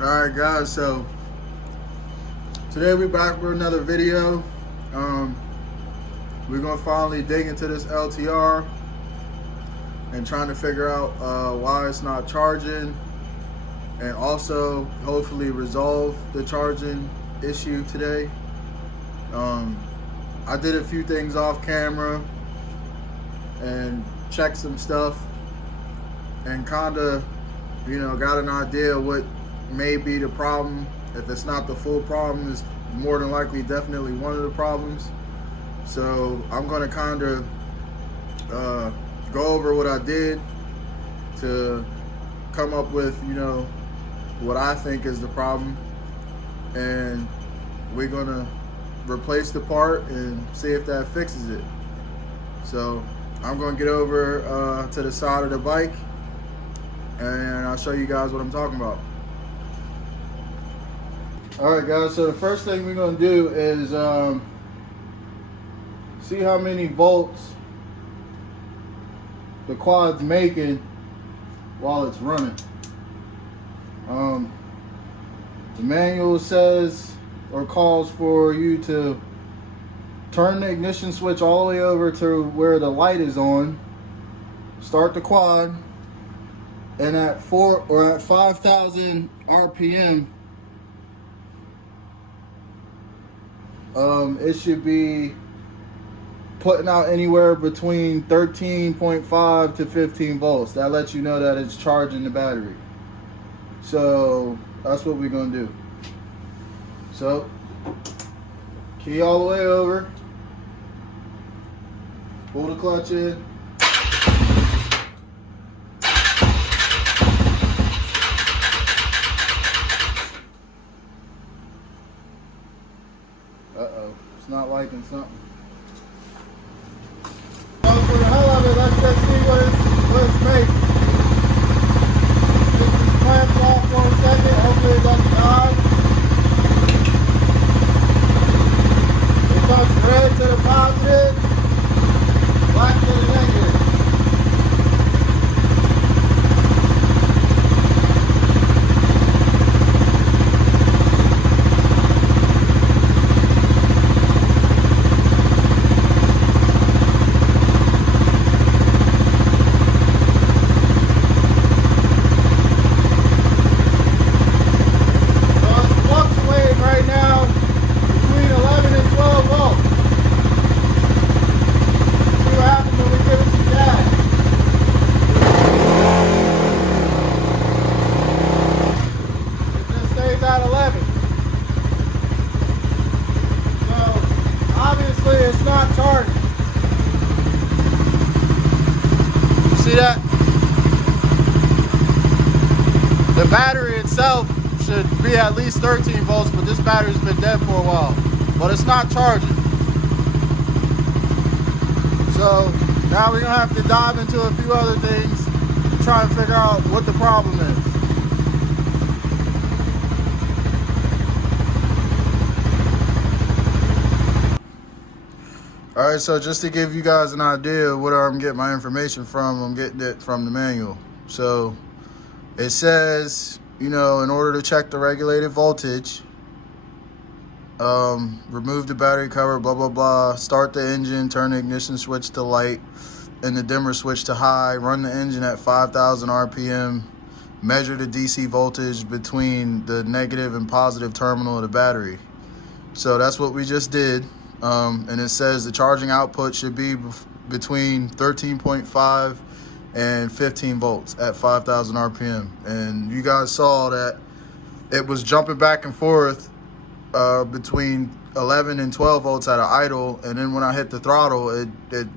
Alright guys, so today we're back with another video. We're gonna finally dig into this LTR and trying to figure out why it's not charging, and also hopefully resolve the charging issue today. I did a few things off camera and checked some stuff and kinda, got an idea what may be the problem. If it's not the full problem, it's more than likely definitely one of the problems. So I'm gonna kind of go over what I did to come up with, what I think is the problem, and we're gonna replace the part and see if that fixes it. So I'm gonna get over to the side of the bike and I'll show you guys what I'm talking about. Alright guys, so the first thing we're going to do is see how many volts the quad's making while it's running. The manual says or calls for you to turn the ignition switch all the way over to where the light is on, start the quad, and at 5,000 RPM, it should be putting out anywhere between 13.5 to 15 volts. That lets you know that it's charging the battery. So that's what we're gonna do. So key all the way over, pull the clutch in, it's not liking something. So for the hell of it, let's just see what it's making. Get these clamps off for a second. Hopefully it doesn't die. It turns red to the positive, black to the negative. It's not charging. See that? The battery itself should be at least 13 volts, but this battery's been dead for a while. But it's not charging. So now we're gonna have to dive into a few other things to try and figure out what the problem is. Alright, so just to give you guys an idea of where I'm getting my information from, I'm getting it from the manual. So it says, in order to check the regulated voltage, remove the battery cover, blah, blah, blah, start the engine, turn the ignition switch to light and the dimmer switch to high, run the engine at 5,000 RPM, measure the DC voltage between the negative and positive terminal of the battery. So that's what we just did. And it says the charging output should be between 13.5 and 15 volts at 5,000 RPM. And you guys saw that it was jumping back and forth between 11 and 12 volts at an idle. And then when I hit the throttle, it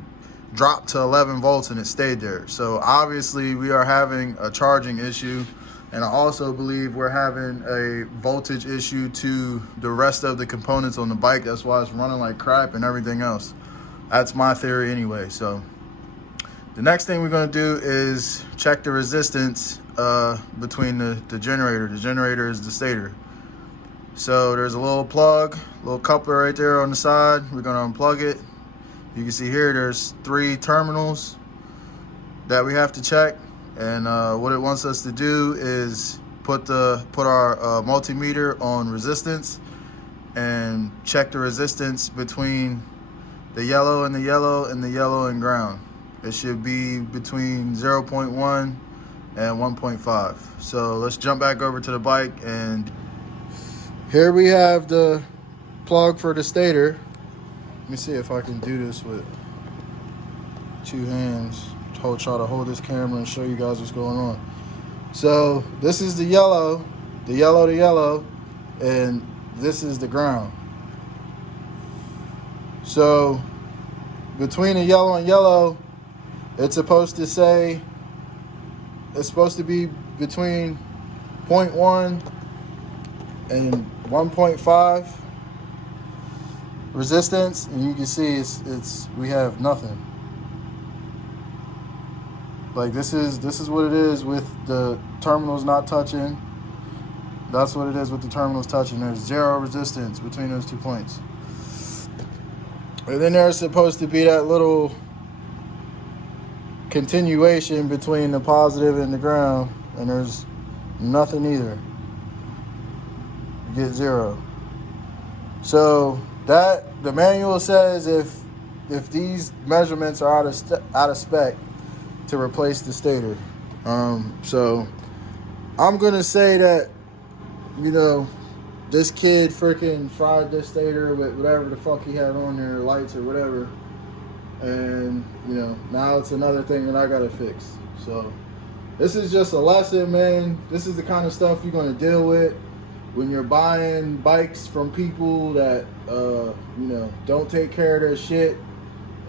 dropped to 11 volts and it stayed there. So obviously we are having a charging issue. And I also believe we're having a voltage issue to the rest of the components on the bike. That's why it's running like crap and everything else. That's my theory anyway. So the next thing we're going to do is check the resistance between the generator. The generator is the stator. So there's a little plug, little coupler right there on the side. We're going to unplug it. You can see here there's 3 terminals that we have to check. And what it wants us to do is put our multimeter on resistance and check the resistance between the yellow and the yellow and the yellow and ground. It should be between 0.1 and 1.5. So let's jump back over to the bike, and here we have the plug for the stator. Let me see if I can do this with 2 hands. Try to hold this camera and show you guys what's going on. So this is the yellow, and this is the ground. So between the yellow and yellow, it's supposed to be between 0.1 and 1.5 resistance, and you can see we have nothing. Like this is what it is with the terminals not touching. That's what it is with the terminals touching. There's 0 resistance between those 2 points. And then there's supposed to be that little continuation between the positive and the ground, and there's nothing either. You get 0. So the manual says if these measurements are out of spec, to replace the stator. So I'm gonna say that, you know, this kid freaking fried this stator with whatever the fuck he had on there, lights or whatever, and you know, now it's another thing that I gotta fix. So this is just a lesson, man. This is the kind of stuff you're gonna deal with when you're buying bikes from people that you know, don't take care of their shit.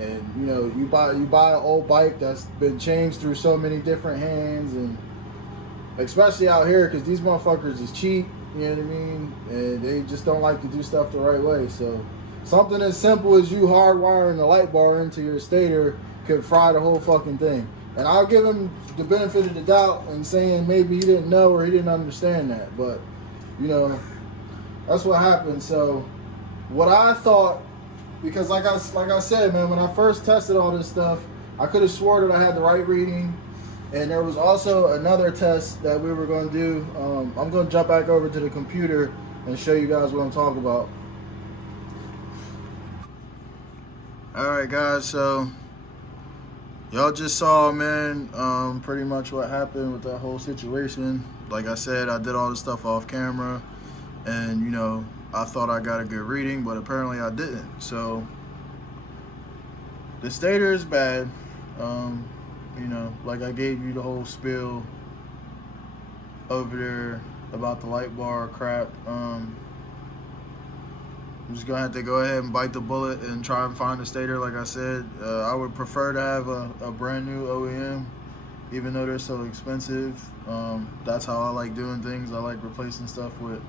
And you know, you buy an old bike that's been changed through so many different hands, and especially out here, because these motherfuckers is cheap, you know what I mean? And they just don't like to do stuff the right way. So something as simple as you hardwiring the light bar into your stator could fry the whole fucking thing. And I'll give him the benefit of the doubt and saying maybe he didn't know or he didn't understand that, but you know, that's what happened. So what I thought, because like I said, man, when I first tested all this stuff, I could have swore that I had the right reading. And there was also another test that we were going to do. I'm going to jump back over to the computer and show you guys what I'm talking about. All right, guys, so y'all just saw, man, pretty much what happened with that whole situation. Like I said, I did all this stuff off camera, and you know, I thought I got a good reading, but apparently I didn't. So the stator is bad. You know, like I gave you the whole spiel over there about the light bar crap. I'm just gonna have to go ahead and bite the bullet and try and find a stator. Like I said, I would prefer to have a brand new OEM, even though they're so expensive. That's how I like doing things. I like replacing stuff with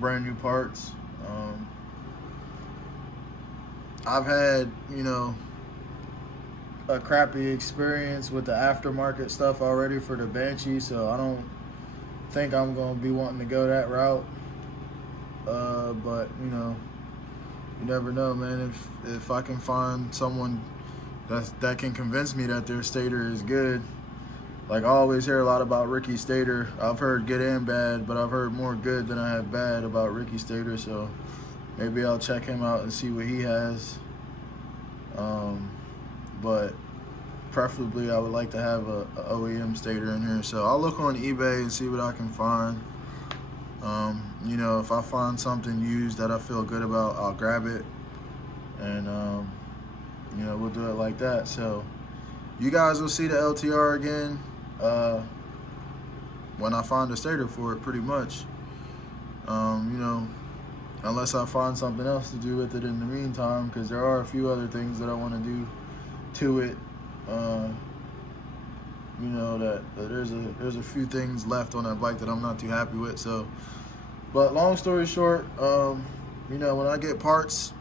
brand new parts. I've had, you know, a crappy experience with the aftermarket stuff already for the Banshee, so I don't think I'm gonna be wanting to go that route. But you know, you never know, man. If I can find someone that can convince me that their stator is good. Like I always hear a lot about Ricky Stator. I've heard good and bad, but I've heard more good than I have bad about Ricky Stator. So maybe I'll check him out and see what he has. But preferably I would like to have a OEM stator in here. So I'll look on eBay and see what I can find. You know, if I find something used that I feel good about, I'll grab it. And, you know, we'll do it like that. So you guys will see the LTR again when I find a stator for it, pretty much. You know, unless I find something else to do with it in the meantime, because there are a few other things that I want to do to it. You know, that there's a few things left on that bike that I'm not too happy with. So, but long story short, you know, when I get parts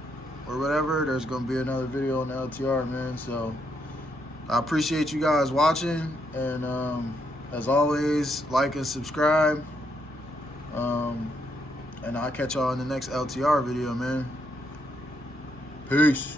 or whatever, there's gonna be another video on the LTR, man. So I appreciate you guys watching, and as always, like and subscribe. And I'll catch y'all in the next LTR video, man. Peace.